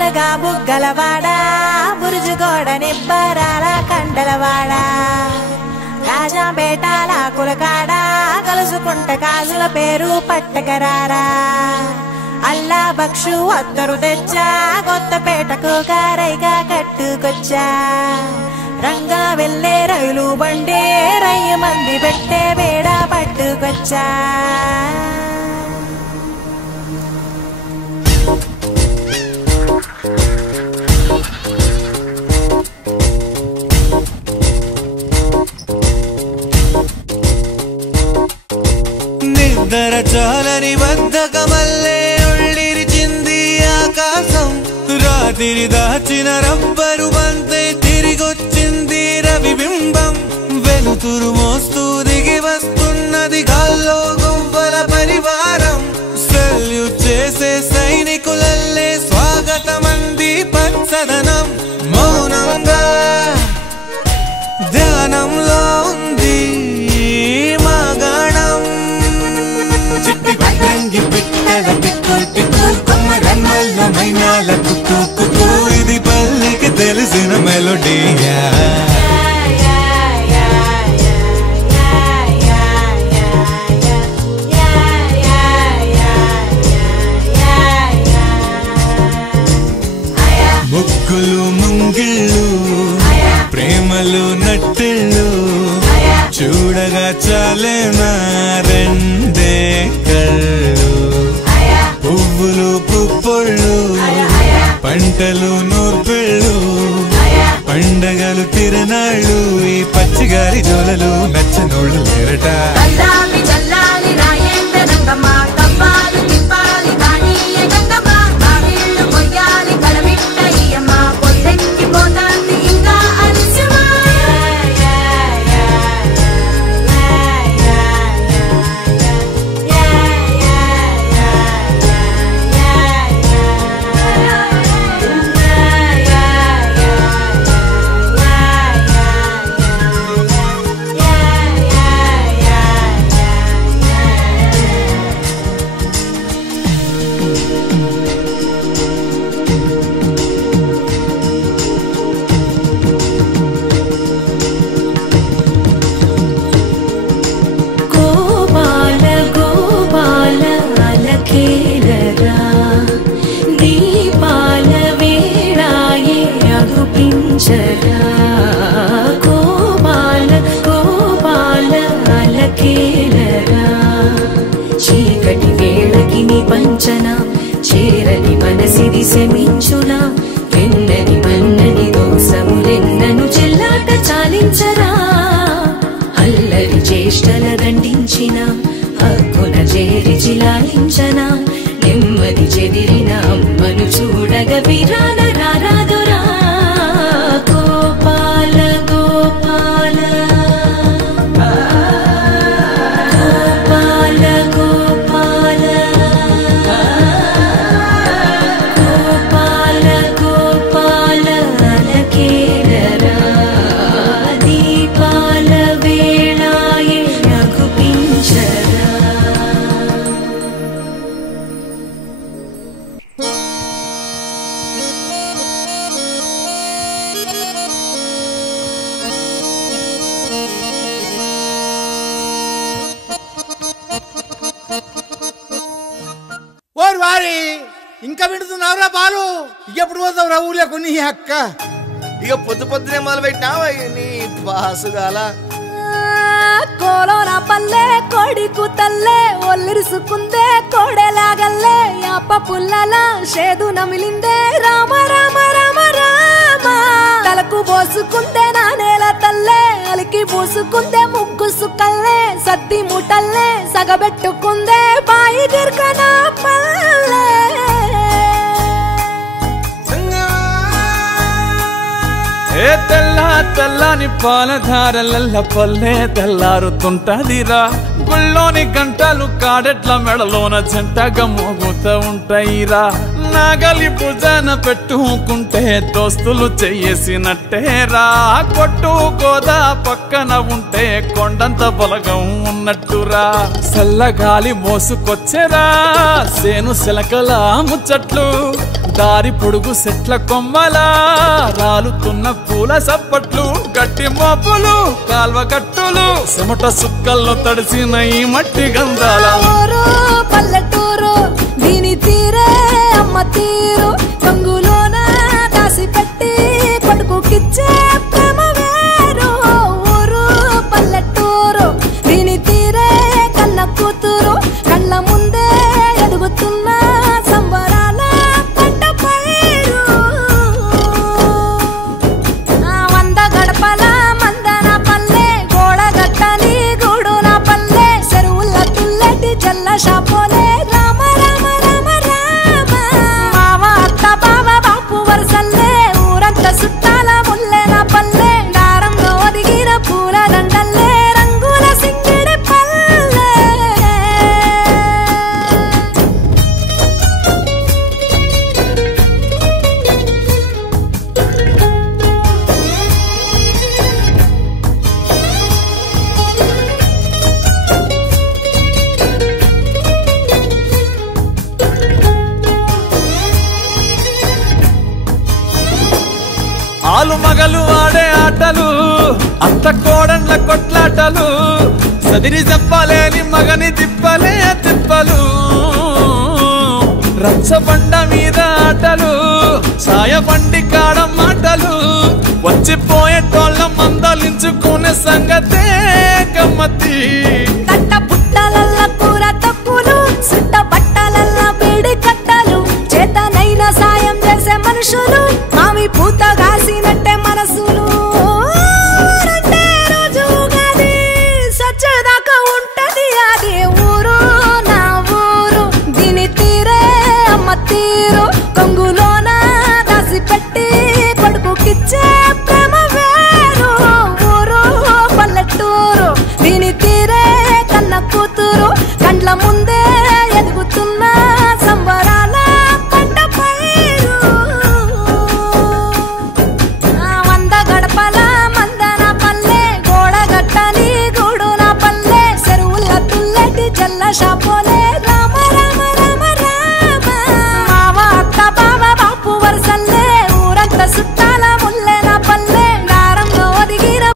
మూలగా బుగ్గలవాడా బురుజుగోడ నిబ్బరాల కండలవాడా రాజాపేటాల కులకాడ కలుసుకుంట కాజుల పేరు పట్టకరారా అల్లా బక్షు అత్తరు తెచ్చా కొత్తపేటకు కారైగా కట్టుకొచ్చా రంగా వెళ్ళే రైలు బండి రయ్య మంది పెట్టే వేడ పట్టుకొచ్చా నిద్ర చాలని బద్ధకమల్లే ఉళ్ళిరిచింది ఆకాశం రాత్రి దాచిన రబ్బరు బంతే తిరిగొచ్చింది రవిబింబం వెలుతురు మోస్తూ దిగి వస్తున్నది గాల్లో గువ్వల పరివారం సెల్యూట్ చేసే సైనికులల్లే స్వాగతమంది పచ్చదనం మౌనంగా ధ్యానంలో ఉంది మాగాణం చిట్టి పట్టంగి పిట్టల పిక్కుల్ పిక్కుల్ కొమ్మరన్నల్లో మైనాల కుక్కు కుక్కు ఇది పల్లెకి తెలిసిన మెలోడీయా ముగ్గులు ముంగిళ్ళు ప్రేమలు నట్టిళ్ళు చూడగా చాలేనా రెండే కళ్ళు పువ్వులు పుప్పొళ్ళు పంటలు నూర్పిళ్ళు పండగలు తిరణాళ్ళు ఈ పచ్చిగారి జోలలు నచ్చనోళ్ళు లేరట చీకటి వేళకి నీ పంచనా చేరని మనసిది శమించునా వెన్నని మన్నని దోసములెన్నను చెల్లాట చాలించరా అల్లరి చేష్టల దండించిన హక్కున చేరి చిలాలించనా నెమ్మది చెదిరిన అమ్మను చూడగ విరాన రారాదురా గోపాల గోపాల ఇంకా వింటున్నావురా బాలు ఎప్పుడు పోతావురా ఊర్లో కొన్ని అక్క ఇక పొద్దు పొద్దునే మొదలు పెట్టినావా నీ బాసుగాల కోలోన పల్లె కొడికు తల్లే ఒల్లిరుసుకుందే కోడెలాగల్లే అప్ప పుల్లల షేదు నమిలిందే రామ రామ రామ రామ తలకు పోసుకుందే నా నేల తల్లే అలికి పూసుకుందే ముగ్గు సుక్కల్లే సద్ది ముటల్లే సగబెట్టుకుందే బాయి గిర్కన పల్లె ఏ తెల్ల తెల్లని పాలధారలల్ల పల్లె తెల్లారుతుంటదిరా గుళ్ళోని గంటలు కాడెట్ల మెడలోన జంటగా మోగుతూ ఉంటాయిరా నాగలి భుజాన పెట్టుకుంటే దోస్తులు చెయ్యేసినట్టేరా కొట్టు గోదా పక్కన ఉంటే కొండంత బలగం ఉన్నట్టురా చల్లగాలి మోసుకొచ్చేరా సేను శిలకల ముచ్చట్లు దారి పొడుగు సెట్ల కొమ్మలా రాలుతున్న పూల సప్పట్లు గట్టి మోపులు కాల్వ గట్టులు చెమట సుక్కల్లో తడిసిన ఈ మట్టి గంధాల ఊరు పల్లెటూరు దీని తీరే అమ్మ తీరు కంగులోన దాసి పెట్టి కొడుకుకిచ్చే ప్రేమ వేరు ఊరు పల్లెటూరు దీని తీరే కన్న కూతురు కళ్ళ ముందే ఎదుగుతున్న సంబరాల పంట పైరు వంద గడపల మందన పల్లె గోడ గట్టని గూడు నా పల్లె చెరువుల తుల్లటి జల్ల షాపోలే రామ రామ రామ రామ మామ అత్త బావ బాపు వరసల్లే ఊరంత సుట్టాల ముల్లె నా పల్లె దారంలో ఒదిగిన పూల దండల్లే రంగుల సింగిడి పల్లె ఆలు మగలు ఆడే ఆటలు అత్త కోడండ్ల కొట్లాటలు సదిరి చెప్పలేని మగని తిప్పలే తిప్పలు రచ్చబండ మీద ఆటలు సాయబండి కాడ మాటలు వచ్చిపోయేటోళ్ళ మందలించుకునే సంగతే గమ్మతి